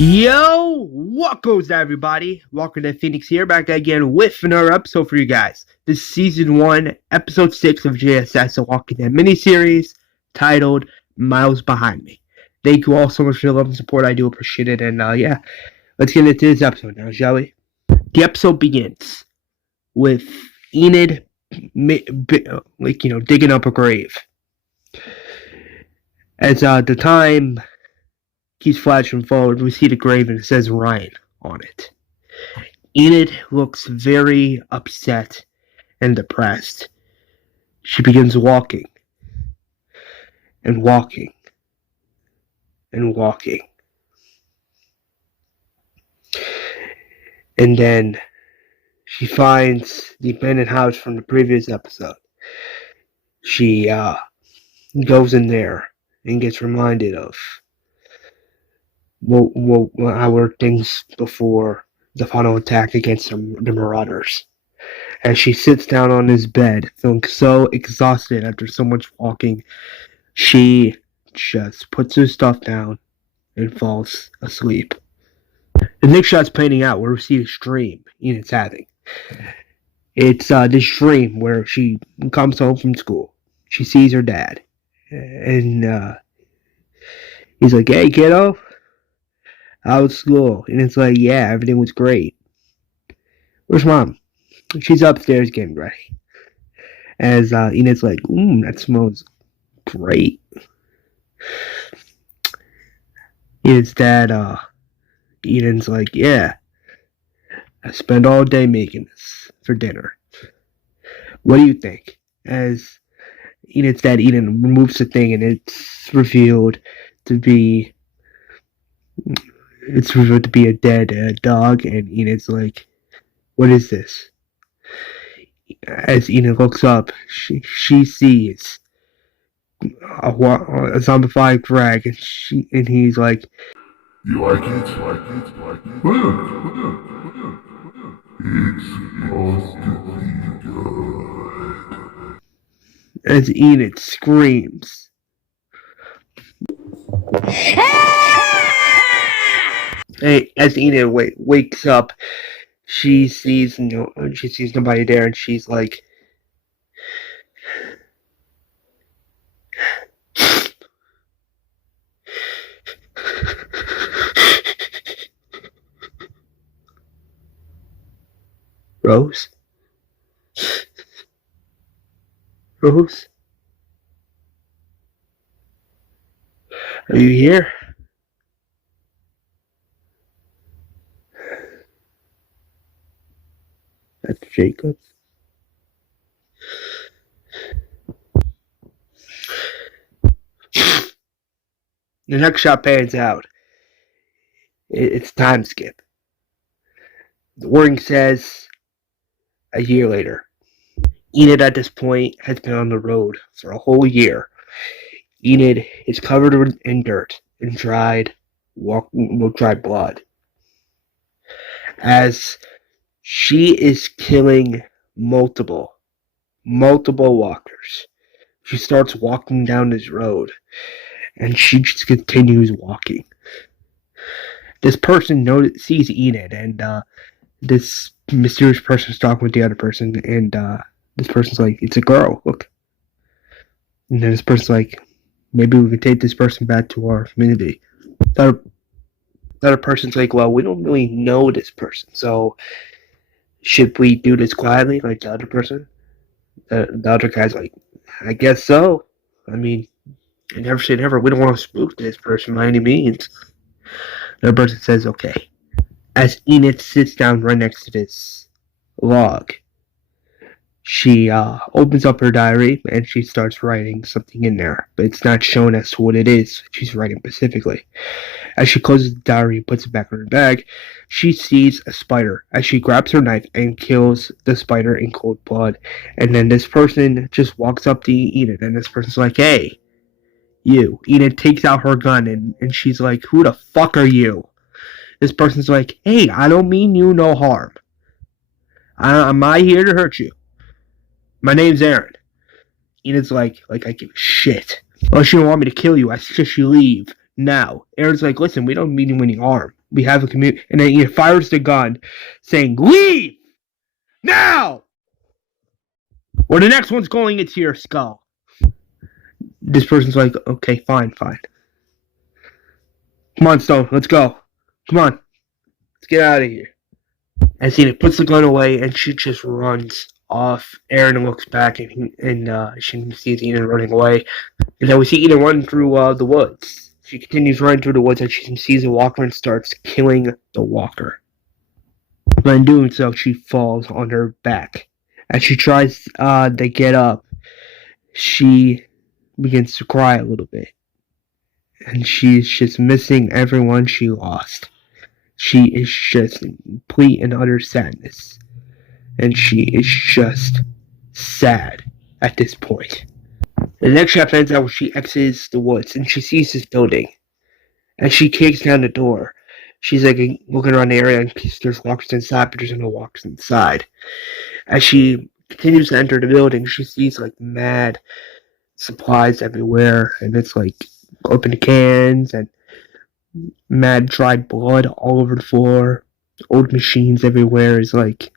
Yo, what goes on, everybody? Walking Dead Phoenix here, back again with another episode for you guys. This is Season 1, Episode 6 of JSS, a Walking Dead Miniseries, titled Miles Behind Me. Thank you all so much for the love and support. I do appreciate it, and yeah, let's get into this episode now, shall we? The episode begins with Enid, digging up a grave. As the time keeps flashing forward, we see the grave and it says Ryan on it. Enid looks very upset and depressed. She begins walking and walking and walking. And then she finds the abandoned house from the previous episode. She goes in there and gets reminded of how were things before the final attack against the Marauders. As she sits down on his bed, feeling so exhausted after so much walking, she just puts her stuff down and falls asleep. The next shot's painting out where we see this dream Enid's having. It's this dream where she comes home from school. She sees her dad. And he's like, "Hey, kiddo, how was school?" And it's like, "Yeah, everything was great." "Where's Mom?" "She's upstairs getting ready." As Enid's like, "That smells great." Enid's dad, Eden's like, "Yeah, I spent all day making this for dinner. What do you think?" As Enid's dad, Eden, removes the thing and it's revealed to be a dead dog, and Enid's like, "What is this?" As Enid looks up, she sees a zombified Greg, and he's like, "You like it? Well, it's supposed to be good." As Enid screams. As Enid wakes up, she sees nobody there, and she's like, "Rose? Rose? Are you here?" That's Jacob. The next shot pans out. It's time skip. The wording says a year later. Enid at this point has been on the road for a whole year. Enid is covered in dirt and dried blood. As she is killing multiple walkers. She starts walking down this road, and she just continues walking. This person sees Enid, and this mysterious person is talking with the other person, and this person's like, "It's a girl, look." And then this person's like, "Maybe we can take this person back to our community." The other person's like, "Well, we don't really know this person, so should we do this quietly like the other person?" The other guy's like, "I guess so. I mean, I never say never. We don't want to spook this person by any means." The other person says, "Okay." As Enid sits down right next to this log, she opens up her diary and she starts writing something in there, but it's not shown as to what it is she's writing specifically. As she closes the diary and puts it back in her bag, she sees a spider as she grabs her knife and kills the spider in cold blood. And then this person just walks up to Enid, and this person's like, "Hey, you." Enid takes out her gun and she's like, "Who the fuck are you?" This person's like, "Hey, I don't mean you no harm. I'm not here to hurt you. My name's Aaron." Enid's like, "I give a shit. Unless you don't want me to kill you, I suggest you leave now." Aaron's like, "Listen, we don't mean you any harm. We have a community. And then he fires the gun, saying, "Leave! Now!" Or the next one's going into your skull. This person's like, okay, fine. Come on, Stone, let's go. Come on, let's get out of here. And Enid puts the gun away, and she just runs off. Aaron looks back, and she sees Enid running away. And then we see Enid run through the woods. She continues running through the woods, and she sees a walker and starts killing the walker. But in doing so, she falls on her back. As she tries to get up, she begins to cry a little bit. And she's just missing everyone she lost. She is just in complete and utter sadness. And she is just sad at this point. The next chapter ends out where she exits the woods and she sees this building. And she kicks down the door. She's like looking around the area and there's walkers inside, but there's no walkers inside. As she continues to enter the building, she sees like mad supplies everywhere, and it's like open cans and mad dried blood all over the floor. Old machines everywhere. It's like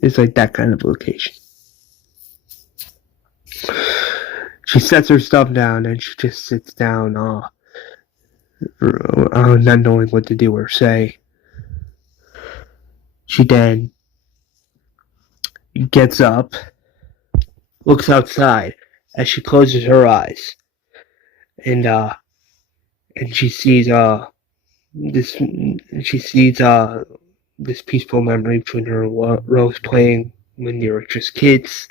that kind of location. She sets her stuff down and she just sits down, not knowing what to do or say. She then gets up, looks outside as she closes her eyes, and she sees this peaceful memory between her and Rose playing when they were just kids.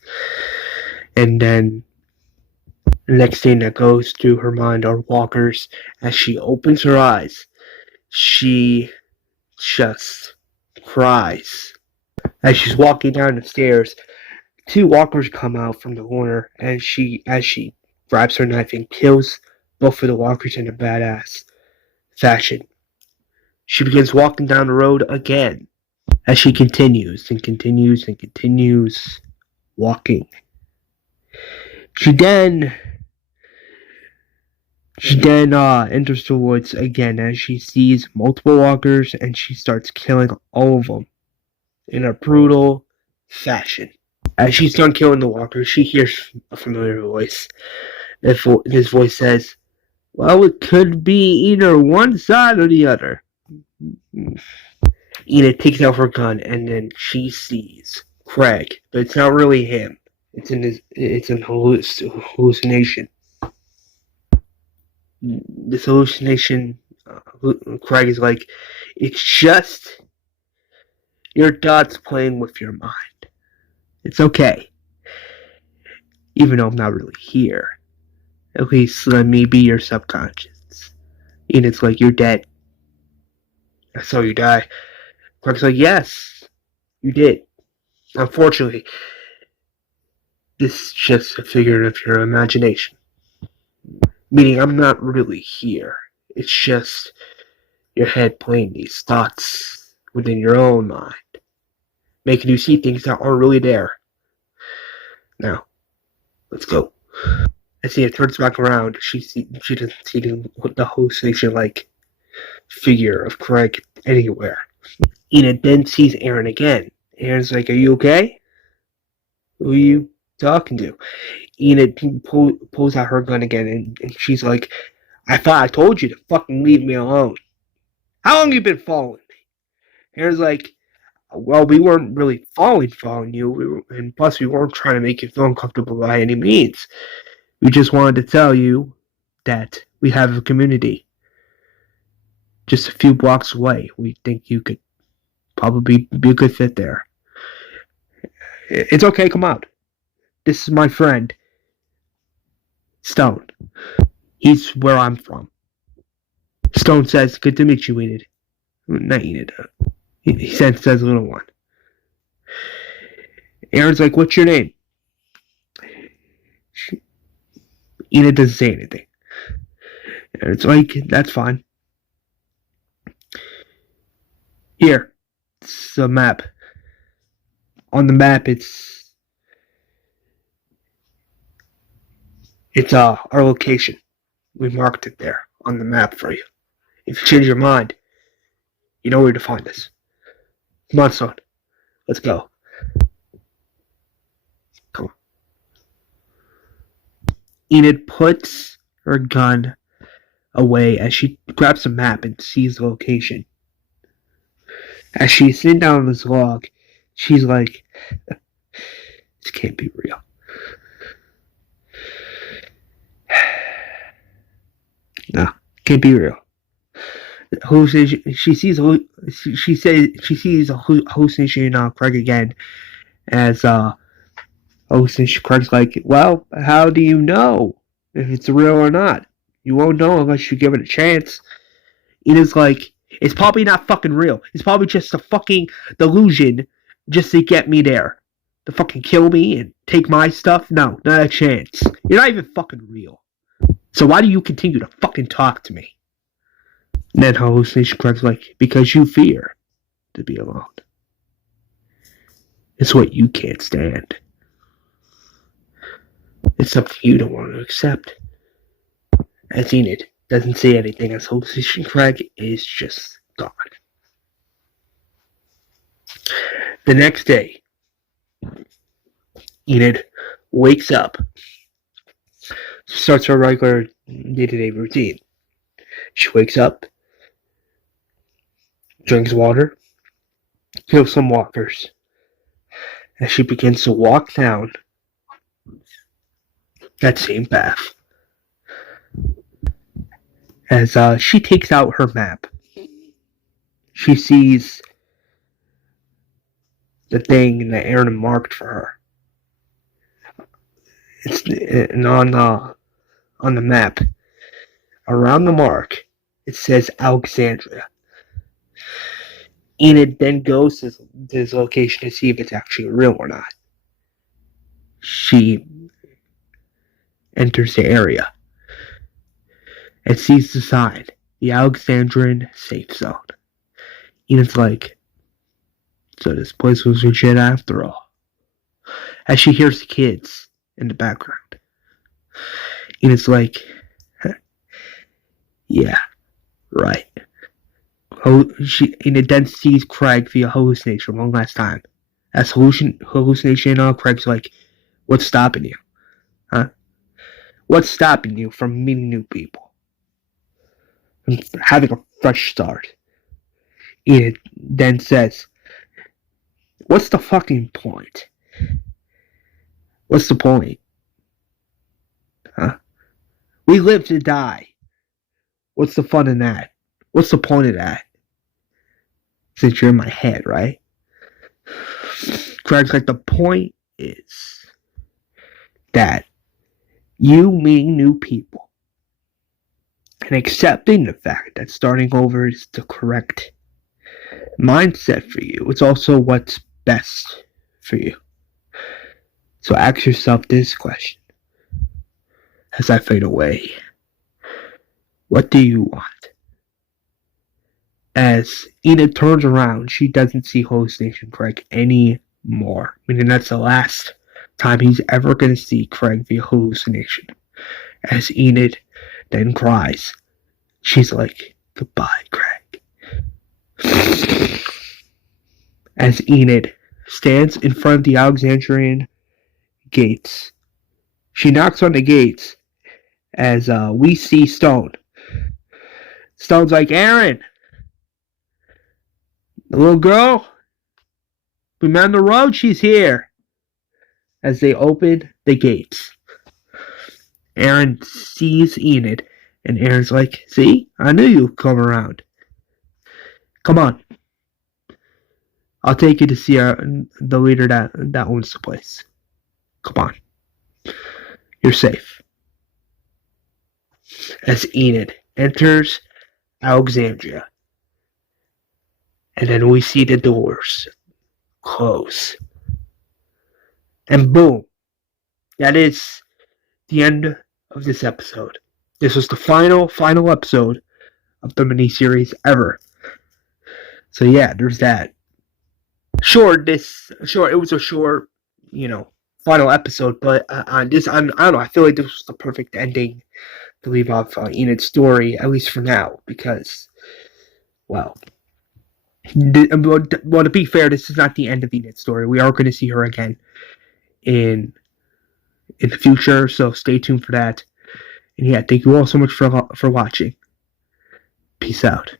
And then the next thing that goes through her mind are walkers. As she opens her eyes, she just cries. As she's walking down the stairs, two walkers come out from the corner, and as she grabs her knife and kills both of the walkers in a badass fashion. She begins walking down the road again as she continues walking. She then enters the woods again as she sees multiple walkers and she starts killing all of them in a brutal fashion. As she's done killing the walkers, she hears a familiar voice. This voice says, "Well, it could be either one side or the other." Enid takes out her gun and then she sees Craig, but it's not really him. It's an hallucination. This hallucination, Craig is like, it's just your thoughts playing with your mind. It's okay. Even though I'm not really here. At least let me be your subconscious. And it's like, you're dead. I saw you die. Craig's like, yes, you did. Unfortunately, this is just a figure of your imagination. Meaning I'm not really here. It's just your head playing these thoughts within your own mind. Making you see things that aren't really there. Now, let's go. As Enid turns back around, she doesn't see the hallucination-like figure of Craig anywhere. Enid then sees Aaron again. Aaron's like, "Are you okay? Who are you talking to?" Enid pulls out her gun again, and she's like, "I thought I told you to fucking leave me alone. How long have you been following me?" Aaron's like, "Well, we weren't really following you, and plus we weren't trying to make you feel uncomfortable by any means. We just wanted to tell you that we have a community just a few blocks away. We think you could probably be a good fit there. It's okay, come out. This is my friend, Stone. He's where I'm from." Stone says, "Good to meet you, Enid." Not Enid. He says little one. Aaron's like, "What's your name?" Enid doesn't say anything. Aaron's like, "That's fine. Here, it's a map. On the map, it's our location. We marked it there on the map for you. If you change your mind, You know where to find us. Come on, son. Let's go. Come on. Enid puts her gun away as she grabs a map and sees the location. As she's sitting down on this log, she's like, this can't be real. No, can't be real. She sees Hallucination Craig again as Hallucination Craig's like, well, how do you know if it's real or not? You won't know unless you give it a chance. Enid's like, it's probably not fucking real. It's probably just a fucking delusion just to get me there. To fucking kill me and take my stuff? No, not a chance. You're not even fucking real. So why do you continue to fucking talk to me? And then Hallucination Craig's like, because you fear to be alone. It's what you can't stand. It's something you don't want to accept. As Enid doesn't say anything, as Hallucination Craig is just gone. The next day, Enid wakes up, starts her regular day-to-day routine. She wakes up, drinks water, kills some walkers, as she begins to walk down that same path. As she takes out her map, she sees the thing that Aaron marked for her. It's on the map, around the mark, it says Alexandria. Enid then goes to this location to see if it's actually real or not. She enters the area and sees the sign, the Alexandrian Safe Zone. Enid's like, so this place was legit after all. As she hears the kids in the background. Enid's like, yeah, right. Enid then sees Craig via hallucination one last time. As hallucination, Craig's like, what's stopping you? Huh? What's stopping you from meeting new people? And having a fresh start? Enid then says, what's the fucking point? What's the point? Huh? We live to die. What's the fun in that? What's the point of that? Since you're in my head, right? Craig's like, the point is that you meeting new people and accepting the fact that starting over is the correct mindset for you. It's also what's best for you. So ask yourself this question as I fade away. What do you want? As Enid turns around, she doesn't see Hallucination Craig anymore. Meaning that's the last time he's ever going to see Craig via hallucination. As Enid then cries, she's like, goodbye, Craig. As Enid stands in front of the Alexandrian gates, she knocks on the gates as we see Stone. Stone's like, Aaron, the little girl, we met on the road, she's here. As they open the gates, Aaron sees Enid, and Aaron's like, see, I knew you'd come around. Come on. I'll take you to see the leader that owns the place. Come on. You're safe. As Enid enters Alexandria, and then we see the doors close. And boom. That is the end of this episode. This was the final episode of the miniseries ever. So yeah, there's that. It was a short, final episode, but on this, I don't know, I feel like this was the perfect ending to leave off Enid's story, at least for now, because, well, Well, to be fair, this is not the end of Enid's story. We are going to see her again in the future, so stay tuned for that. And yeah, thank you all so much for watching. Peace out.